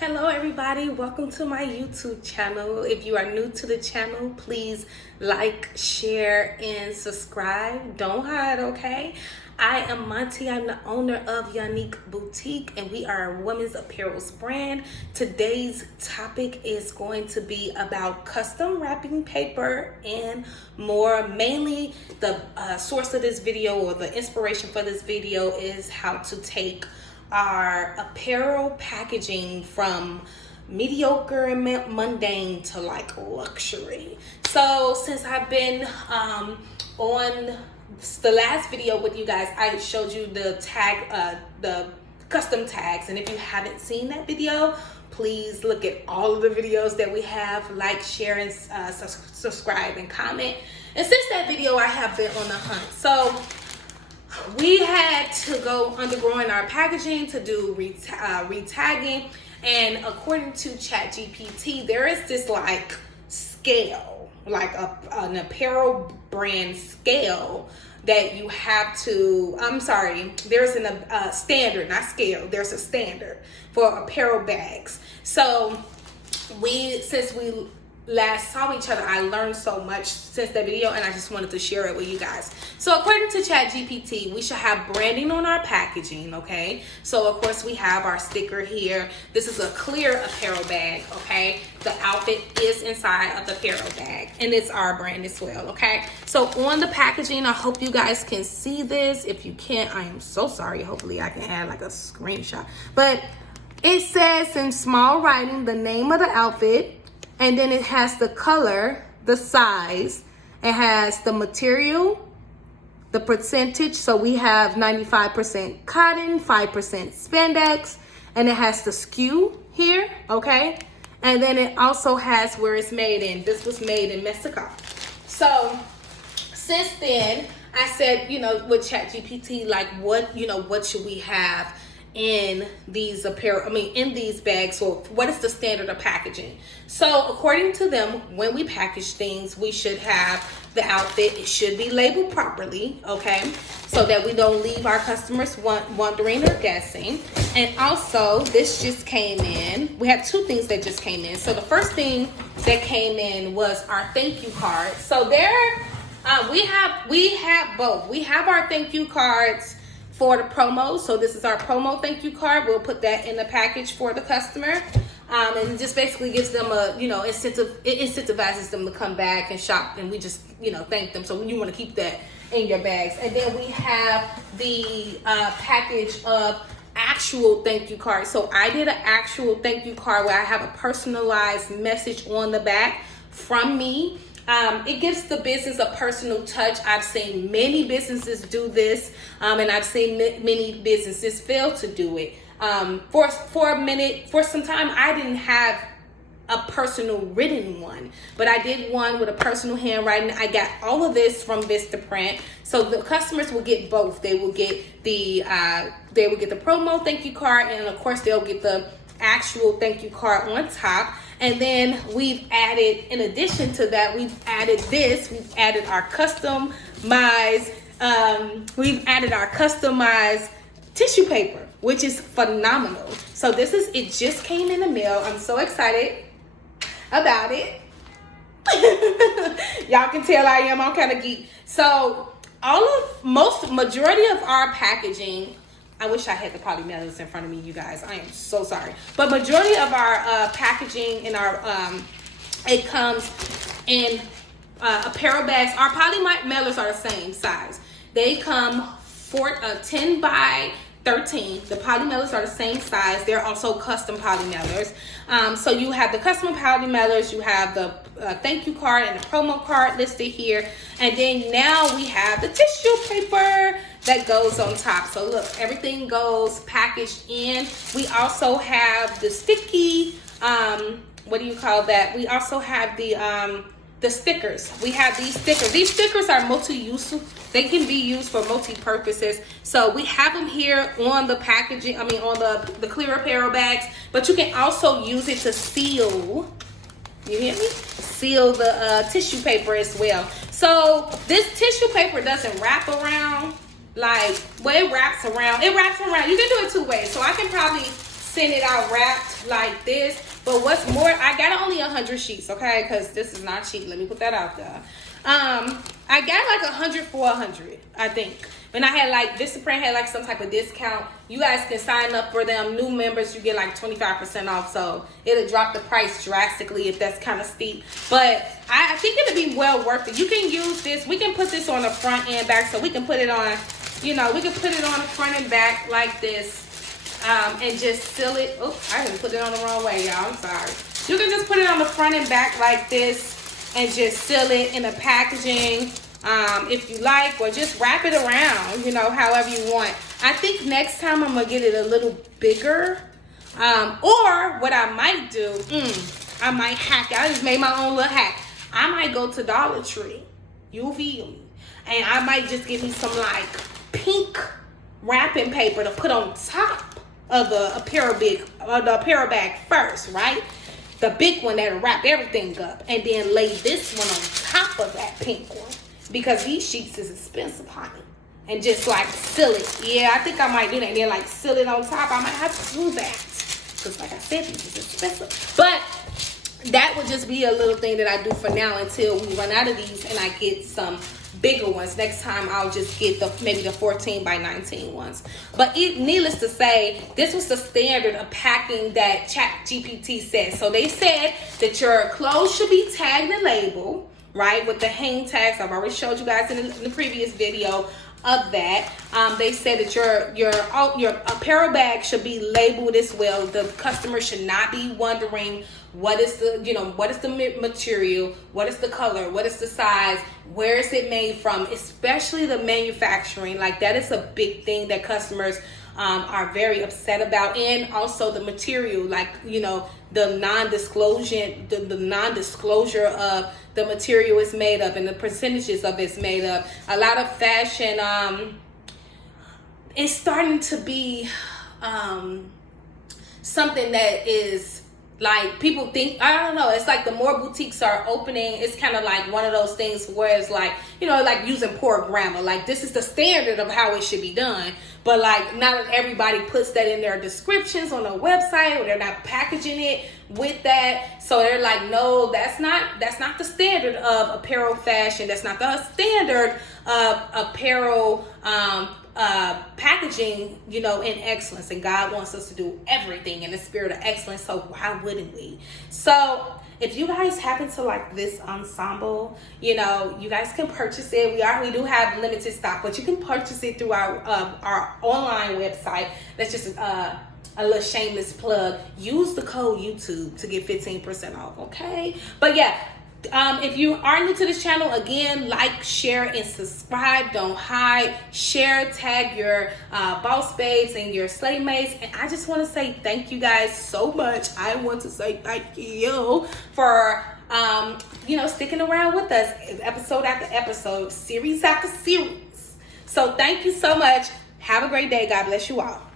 Hello everybody, welcome to my YouTube channel. If you are new to the channel, please like, share, and subscribe. Don't hide, okay? I am Monty. I'm the owner of Yonicque Boutique, and we are a women's apparel brand. Today's topic is going to be about custom wrapping paper and more. Mainly, the source of this video or the inspiration for this video is how to take our apparel packaging from mediocre and mundane to like luxury. So since I've been on the last video with you guys, I showed you the custom tags, and if you haven't seen that video, please look at all of the videos that we have. Like, share, and subscribe and comment. And since that video, I have been on the hunt. So we had to go undergoing our packaging to do retagging, and according to ChatGPT, there is this like scale, like an apparel brand scale that you have to, there's a standard, not scale, there's a standard for apparel bags. So since we last saw each other, I learned so much since that video, and I just wanted to share it with you guys. So according to ChatGPT, we should have branding on our packaging, okay? So of course we have our sticker here. This is a clear apparel bag, okay? The outfit is inside of the apparel bag, and it's our brand as well, okay? So on the packaging, I hope you guys can see this. If you can't, I am so sorry. Hopefully I can add like a screenshot. But it says in small writing the name of the outfit, and then it has the color, the size, it has the material, the percentage. So we have 95% cotton, 5% spandex, and it has the SKU here, okay? And then it also has where it's made in. This was made in Mexico. So since then, I said, with ChatGPT, like what should we have in these in these bags? So what is the standard of packaging? So according to them, when we package things, we should have the outfit. It should be labeled properly, okay, so that we don't leave our customers wondering or guessing. And also, this just came in. We have two things that just came in. So the first thing that came in was our thank you card. So there we have both. We have our thank you cards for the promo. So this is our promo thank you card. We'll put that in the package for the customer. And it just basically gives them a, incentive. It incentivizes them to come back and shop, and we just, thank them. So you want to keep that in your bags. And then we have the package of actual thank you cards. So I did an actual thank you card where I have a personalized message on the back from me. It gives the business a personal touch. I've seen many businesses do this, and I've seen many businesses fail to do it. For some time, I didn't have a personal written one, but I did one with a personal handwriting. I got all of this from VistaPrint, so the customers will get both. They will get the promo thank you card, and of course they'll get the actual thank you card on top. And then we've added, in addition to that, we've added our customized tissue paper, which is phenomenal. So it just came in the mail. I'm so excited about it. Y'all can tell I am. I'm kind of geek. So majority of our packaging, I wish I had the poly mailers in front of me, you guys. I am so sorry. But majority of our packaging in our, it comes in apparel bags. Our poly mailers are the same size. They come 10 by 13. The poly mailers are the same size. They're also custom poly mailers. So you have the custom poly mailers, you have the thank you card and the promo card listed here. And then now we have the tissue paper that goes on top. So look, everything goes packaged in. We also have the sticky, we also have the stickers. We have these stickers. These stickers are multi-use. They can be used for multi-purposes. So we have them here on the packaging, on the clear apparel bags, but you can also use it to seal, you hear me? Seal the tissue paper as well. So this tissue paper doesn't wrap around, it wraps around. You can do it two ways. So I can probably send it out wrapped like this. But what's more, I got only 100 sheets, okay? Because this is not cheap. Let me put that out there. I got like 100 for 100, I think. When I had like, VistaPrint had like some type of discount. You guys can sign up for them. New members, you get like 25% off. So it'll drop the price drastically if that's kind of steep. But I think it'll be well worth it. You can use this. We can put this on the front and back. So we can put it on, you know, we can put it on the front and back like this. And just seal it. Oh, I didn't put it on the wrong way, y'all. I'm sorry. You can just put it on the front and back like this and just seal it in the packaging. If you like, or just wrap it around, you know, however you want. I think next time I'm gonna get it a little bigger. Or what I might do, I might hack it. I just made my own little hack. I might go to Dollar Tree, you feel me, and I might just get me some like pink wrapping paper to put on top of the apparel bag first, right? The big one that'll wrap everything up, and then lay this one on top of that pink one. Because these sheets is expensive, honey. And just like seal it. Yeah, I think I might do that. And then like seal it on top. I might have to do that. Because like I said, these is expensive. But that would just be a little thing that I do for now until we run out of these and I get some bigger ones. Next time I'll just get maybe the 14 by 19 ones. But needless to say, this was the standard of packing that ChatGPT said. So they said that your clothes should be tagged and labeled, right, with the hang tags. I've already showed you guys in the previous video of that. They said that your apparel bag should be labeled as well. The customer should not be wondering what is the material, what is the color, what is the size, where is it made from, especially the manufacturing. Like that is a big thing that customers are very upset about. And also the material, like, you know, the non-disclosure of the material is made of and the percentages of it's made of. A lot of fashion is starting to be something that is like, people think, I don't know, it's like the more boutiques are opening, it's kind of like one of those things where it's like, you know, like using poor grammar. Like this is the standard of how it should be done. But like not everybody puts that in their descriptions on their website, or they're not packaging it with that. So they're like, no, that's not the standard of apparel fashion. That's not the standard of apparel packaging, you know, in excellence. And God wants us to do everything in the spirit of excellence. So why wouldn't we? So if you guys happen to like this ensemble, you know, you guys can purchase it. We do have limited stock, but you can purchase it through our online website. That's just a little shameless plug. Use the code YouTube to get 15% off, okay? But yeah, if you are new to this channel, again, like, share, and subscribe. Don't hide. Share, tag your boss babes and your slave mates. And I just want to say thank you guys so much. I want to say thank you for you know, sticking around with us episode after episode, series after series. So thank you so much. Have a great day. God bless you all.